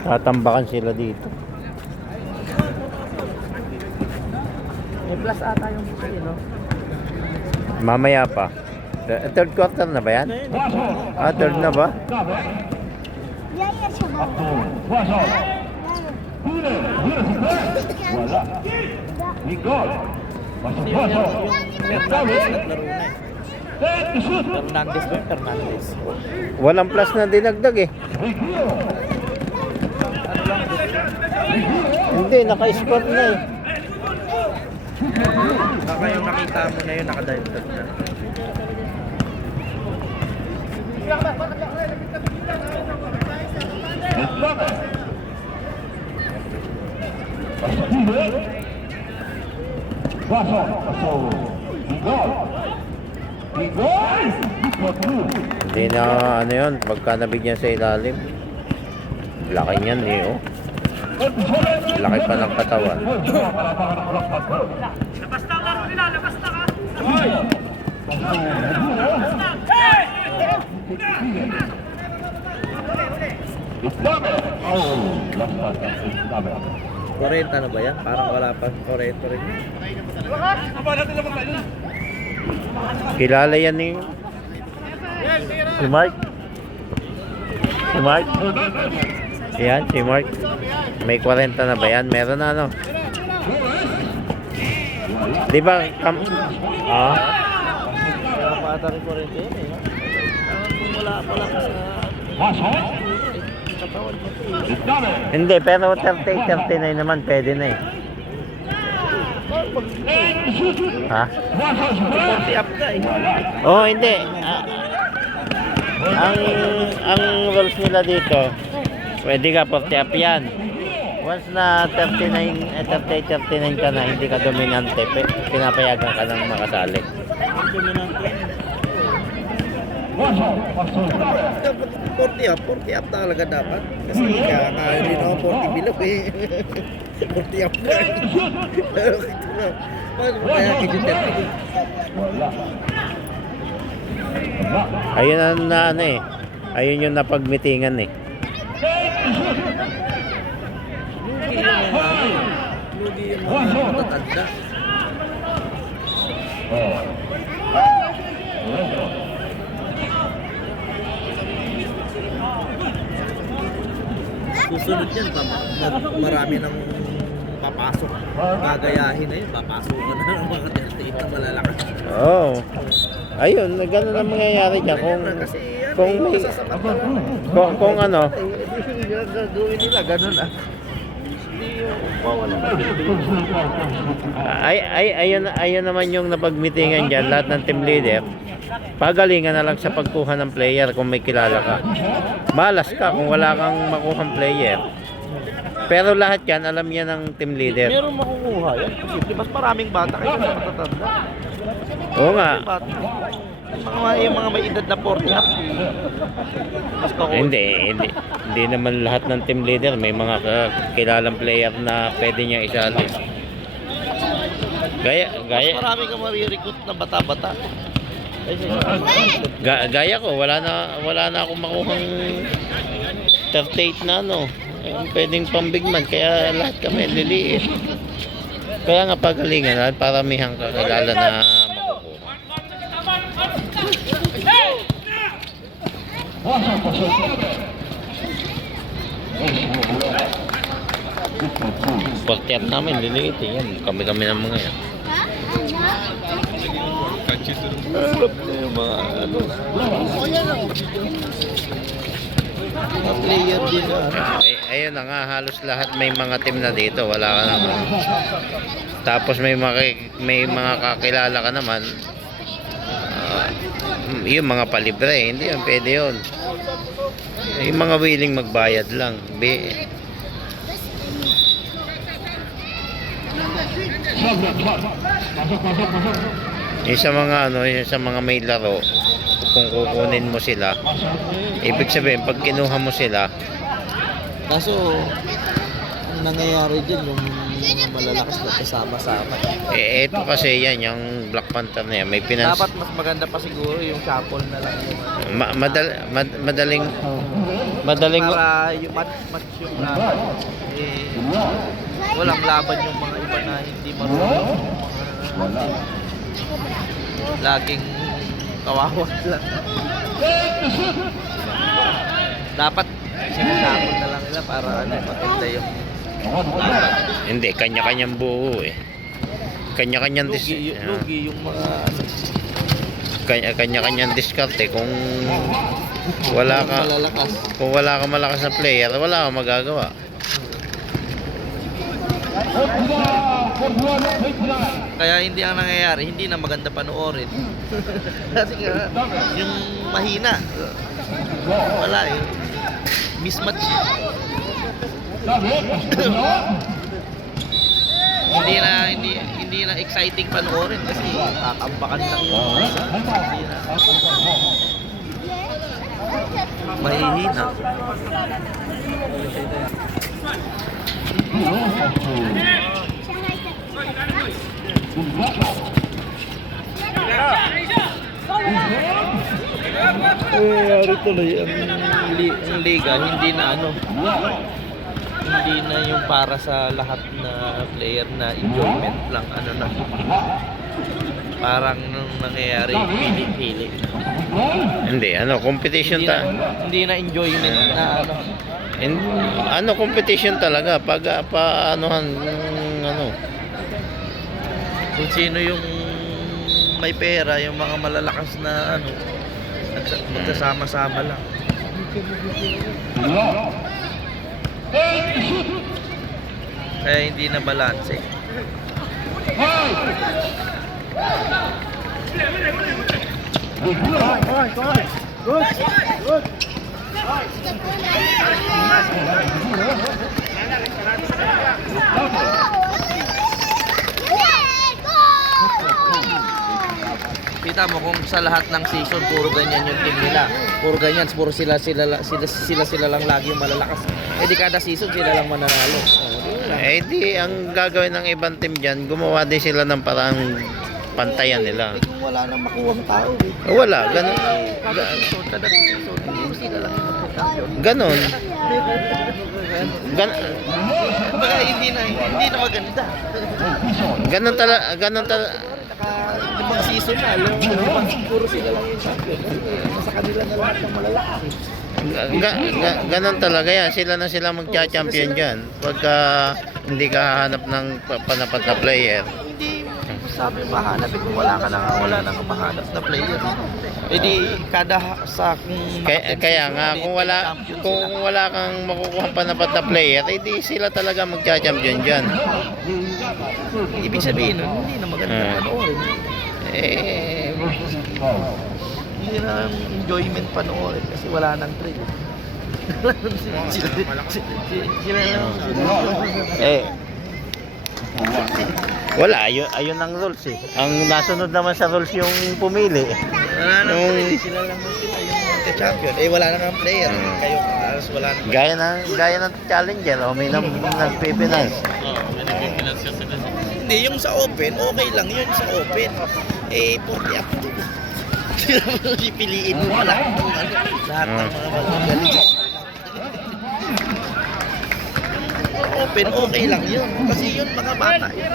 Tatambakan sila dito. May plus ata yung no? Mamaya pa. Third quarter na ba yan? Ah, third na ba? Fernandez ba? Fernandez. Walang plus na dinagdag eh. Hindi, naka-squat na eh. Baka yung nakita mo na yun, nakadive na. Hindi na ano yun, pagka nabigyan sa ilalim. Laki niyan eh oh. Laki pa ng katawan. Labas na laro nila, labas na ka! Korenta na ba yan? Parang wala pa korenta rin. Kilala yan ni si Mark. Si Mark. Yan, si Mark. May 40 na ba yan? Meron na ano? Di ba? Wala pa ata rin korenta yun eh. Wala pala ka sa katawan mo. Hindi, pero 38-39 naman pwede na eh. Ha? 40 up ka eh. Oh, hindi. Ang rules nila dito, pwede ka 40 up yan. Once na 38-39 ka na, hindi ka dominante, pinapayagan ka ng makasali. Dominante. 40 up talaga dapat. Kasi kaya rin ako 40 below eh. 40 up ka. Paano mo kaya kaya Ayun ang na ano eh. Ayun yung napagmitingan eh. Lugi yung mga matatanda. Susunod yan, marami ng papasok. Gagayahin na yun, papasok na ng mga 38 na malalakas. Oh. Ayun, gano'n ang mangyayari dyan kung may kung ano. Gagawin nila, ganun ah. Ayun naman yung napagmitingan dyan, lahat ng team leader. Pagalingan na lang sa pagkuha ng player kung may kilala ka. Malas ka kung wala kang makuhang player. Pero lahat yan, alam yan ng team leader. Meron makukuha yan. Kasi mas maraming bata kayo sa matatanda. Oo nga. Yung mga may edad na 40 up. Mas makukuha. Hindi naman lahat ng team leader. May mga kilalang player na pwede niya isali. Mas marami kang marirecruit na bata-bata. Gaya ko, wala na akong makuhang 38 na ano. Pwedeng pambigman, kaya lahat kami liliit. Kaya nga pagalingan na, paramihang kakilala na makukuha. Pagtiap namin, liliit eh. Yan, kami-kami ng mga yan. Yung mga ano. Mga player din na. Ayun na nga, halos lahat may mga team na dito. Wala ka naman. Tapos may mga kakilala ka naman. Yung mga palibre, hindi yun, pwede yun. Yung mga willing magbayad lang. Yung sa mga yung sa mga may laro, kung kukunin mo sila, ibig sabihin pag kinuha mo sila, Kaso, ang nangyayari dyan, yung mga malalakas na kasama-sama. eto kasi yan, yung Black Panther na yan, may Dapat mas maganda pa siguro yung shuffle na lang. madaling Para yung match yung laban. Eh, walang laban yung mga iba na hindi marunong. Laging kawawa lang. Dapat sinasapon na lang nila para maganda yung laban. hindi, kanya-kanyang buo eh. Kanya-kanyang Lugi yung mga kanya-kanyang diskarte kung wala ka malalakas. kung wala kang malakas na player, wala kang magagawa. Kaya hindi ang nangyayari, hindi na maganda panoorin. Kasi nga, yung mahina, wala eh. Mismatch. hindi na exciting panoorin kasi kakambakan lang yung isa. Hindi na. Mahihina. Ari tuloy ang liga, hindi na hindi na yung para sa lahat na player na enjoyment lang, na parang nung nangyayari pili-pili Hindi, competition hindi na enjoyment na competition talaga pag kung sino yung may pera, yung mga malalakas na magsasama-sama lang. Kaya hindi na balance eh. Kita mo kung sa lahat ng season puro ganyan yung team nila. Puro ganyan, puro sila lang lagi yung malalakas. Eh di kada season sila lang mananalo. eh di ang gagawin ng ibang team diyan, gumawa din sila ng parang pantayan nila. Eh kung wala nang makuhang tao eh. Wala, ganun. Kada season, hindi sila lang yung magka-champion. Ganon. Baka hindi na maganda. Ganon talaga. Limang season na, puro sila lang yung champion. Sa kanila na lahat ng malalakas. Ganon talaga yan. Sila na sila magcha-champion dyan. Pagka hindi ka hahanap ng panapat na player. Hindi sabi mahanap kung wala nang mahanap na player. Eh di kada Kaya nga kung wala kang makukuha panapat na player, eh di sila talaga magcha-champion dyan. Ibig sabihin nun, hindi na maganda panoorin. Hindi na enjoyment panoorin kasi wala nang thrill. Sila Wala, ayun ang rules eh. Ang nasunod naman sa rules yung pumili. Sila lang sila yung magka-champion. Eh wala na ng player. Kayo alas wala na. Gaya ng challenger, may nagpipinance. May nagpipinance kasi. Hindi, yung sa open, okay lang yun sa open. Eh, 40 up. Pipiliin mo lahat ng mga magaling. Open, okay lang yun. Kasi yun, mga bata yun.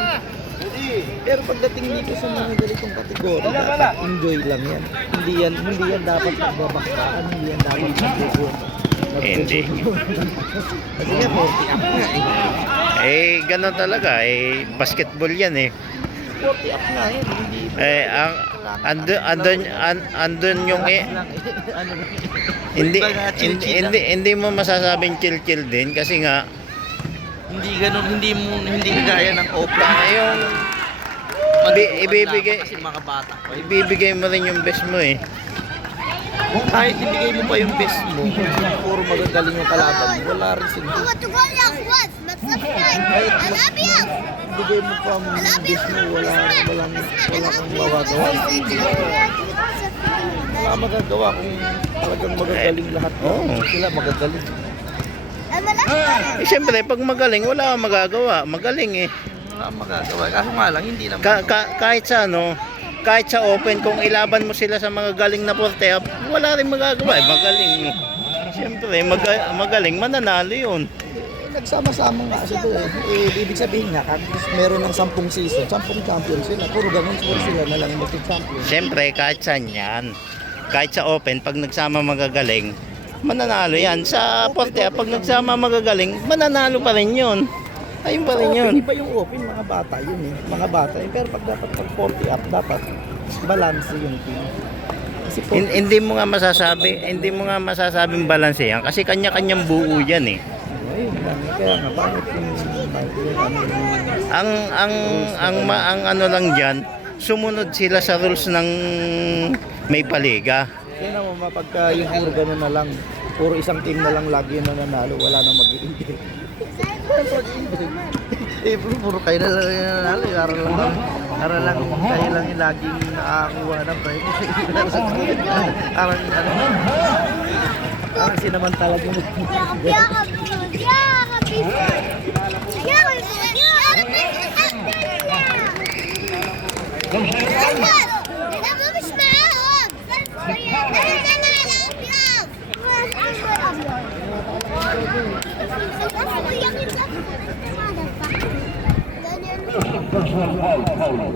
Pero pagdating dito sa mga ganitong kategorya, dapat enjoy lang yan. Hindi yan dapat magbabaktaan, hindi yan dapat magbubuo. Hindi. Kasi nga, 40 up nga eh. Ganun talaga. Basketball yan eh. 40 up nga yan. Andun yung hindi mo masasabing chill din kasi nga hindi ganun, hindi kagaya ng Open. Yung ibibigay kasi mga bata. Ibibigay mo rin yung best mo eh. Kahit ibigay mo pa yung best mo, puro magagaling yung kalaban mo, wala rin sila. Kahit ibigay mo pa ang best mo, wala kang magagawa. Wala magagawa kung talagang magagaling lahat. Oo. Sila magagaling. Eh, siyempre, pag magaling, wala kang magagawa. Magaling eh. Wala magagawa. Kaso nga lang, hindi naman. Kahit sa ano, kahit sa open, kung ilaban mo sila sa mga galing na porte, wala rin magagawa. Eh, magaling. Siyempre, magaling, mananalo yun. Nagsama-sama nga sila ibig sabihin nga, meron ng 10 season, 10 champion sila. Puro ganun sila na lang mag-champion. Siyempre, kahit saan yan. Kahit sa open, pag nagsama magagaling, mananalo yan. Sa porte, pag nagsama magagaling, mananalo pa rin yun. Ayun pa rin yun. Iba yung open, mga bata yun eh. Mga bata yun. Pero pag dapat pag 40 up, dapat balance yung team. Kasi Hindi mo nga masasabing balance yan kasi kanya-kanyang buo yan eh. ayun lang. Kaya nga, bakit yung Ang ano lang diyan, sumunod sila sa rules ng may paliga. kaya naman mapagka yung puro ganun na lang, puro isang team na lang lagi yung nananalo, wala nang mag-i-enjoy. Puro kayo na lang yung nanalo, para lang kayo lang yung laging nakakuha ng prize. Parang sinamantala yung انا مش معاهم انا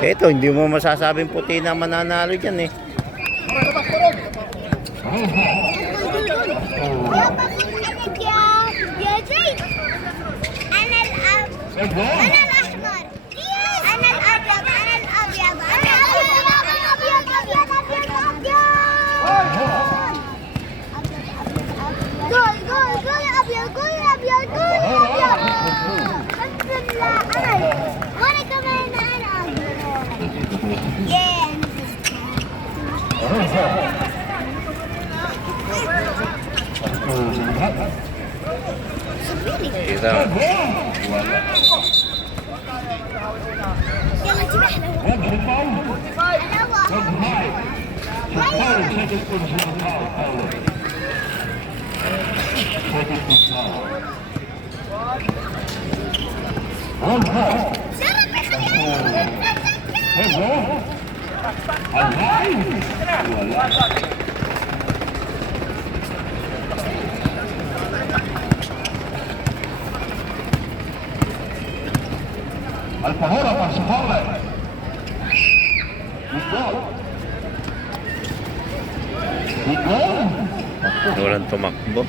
Ito, hindi mo masasabing puti na mananalo dyan eh. يا زيد انا الاحمر انا الابيض انا الابيض انا الابيض جول جول جول يا ابيض جول يا ابيض جول يا ابيض الحمد لله انا وانا كمان انا Kita. يلا سبحنا Alfajora para su joven. Walang tumakbo.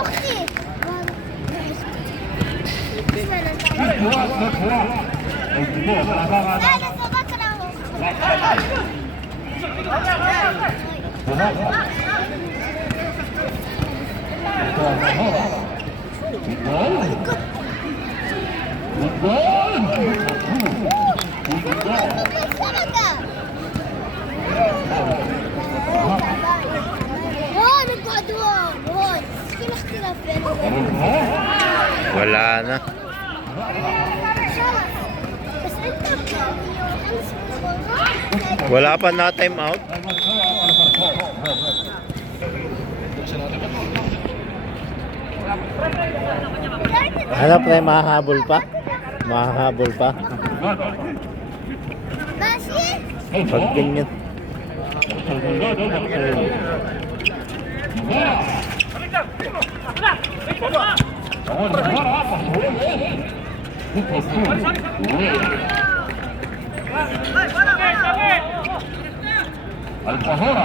أختي أنا سبكره هون اقعد هون كل اختلاف بينهم Wala na. بس انت Wala pa na time out. Ano pre, mahahabol pa? Mahahabol pa? ماشي Pag ganyan. Alfajora.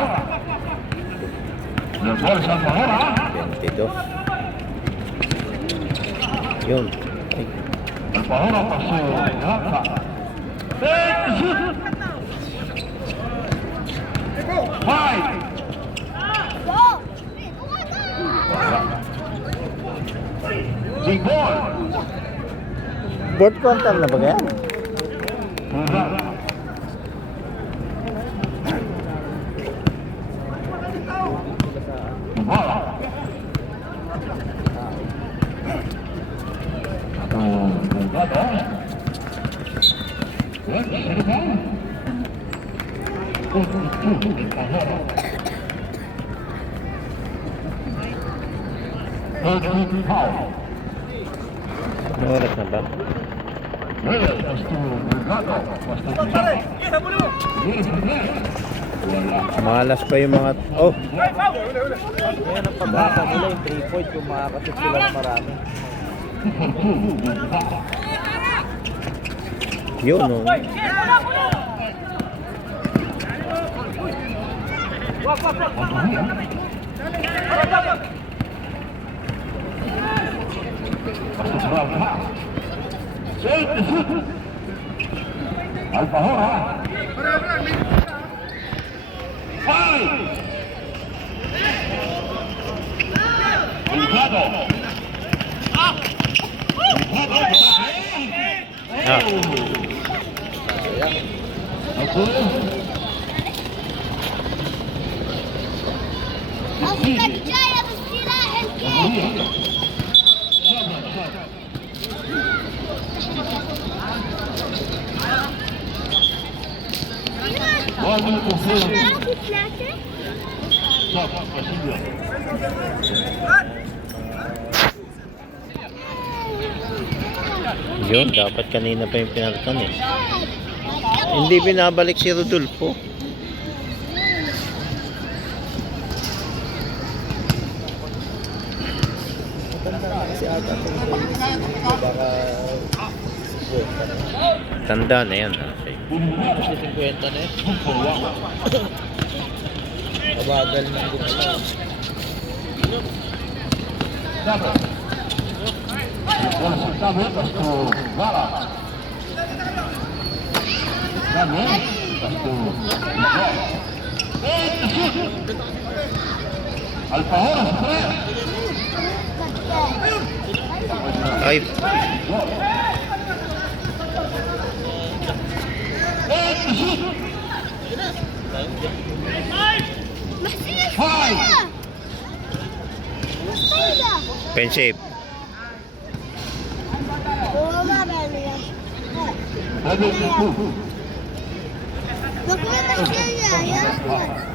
Le bolsa Alfajora. 22. Yun. Ay, Alfajora para su raza. Five. Go! Big ball. Board counter na ba yan? Ano oras na ba? Malas pa yung mga... Oh! Yan ang pag-asa nila, yung 3 point, yung makakasip sila na marami. Yun, no? Alfajora. Five. Delgado. Ah. أفضل جاية بالسلاح الكيف نعرف ثلاثة Yun, dapat kanina pa yung pinalitan eh. Hindi binabalik si Rodolfo. Matanda na kasi ata itong baka Tanda na yan. kasi 50 na eh. Mabagal ng gumalaw. Alfajora se fue. Ay, محسية مستيدة pensive. هو ما بيعني نقول مستيدة يا أخوان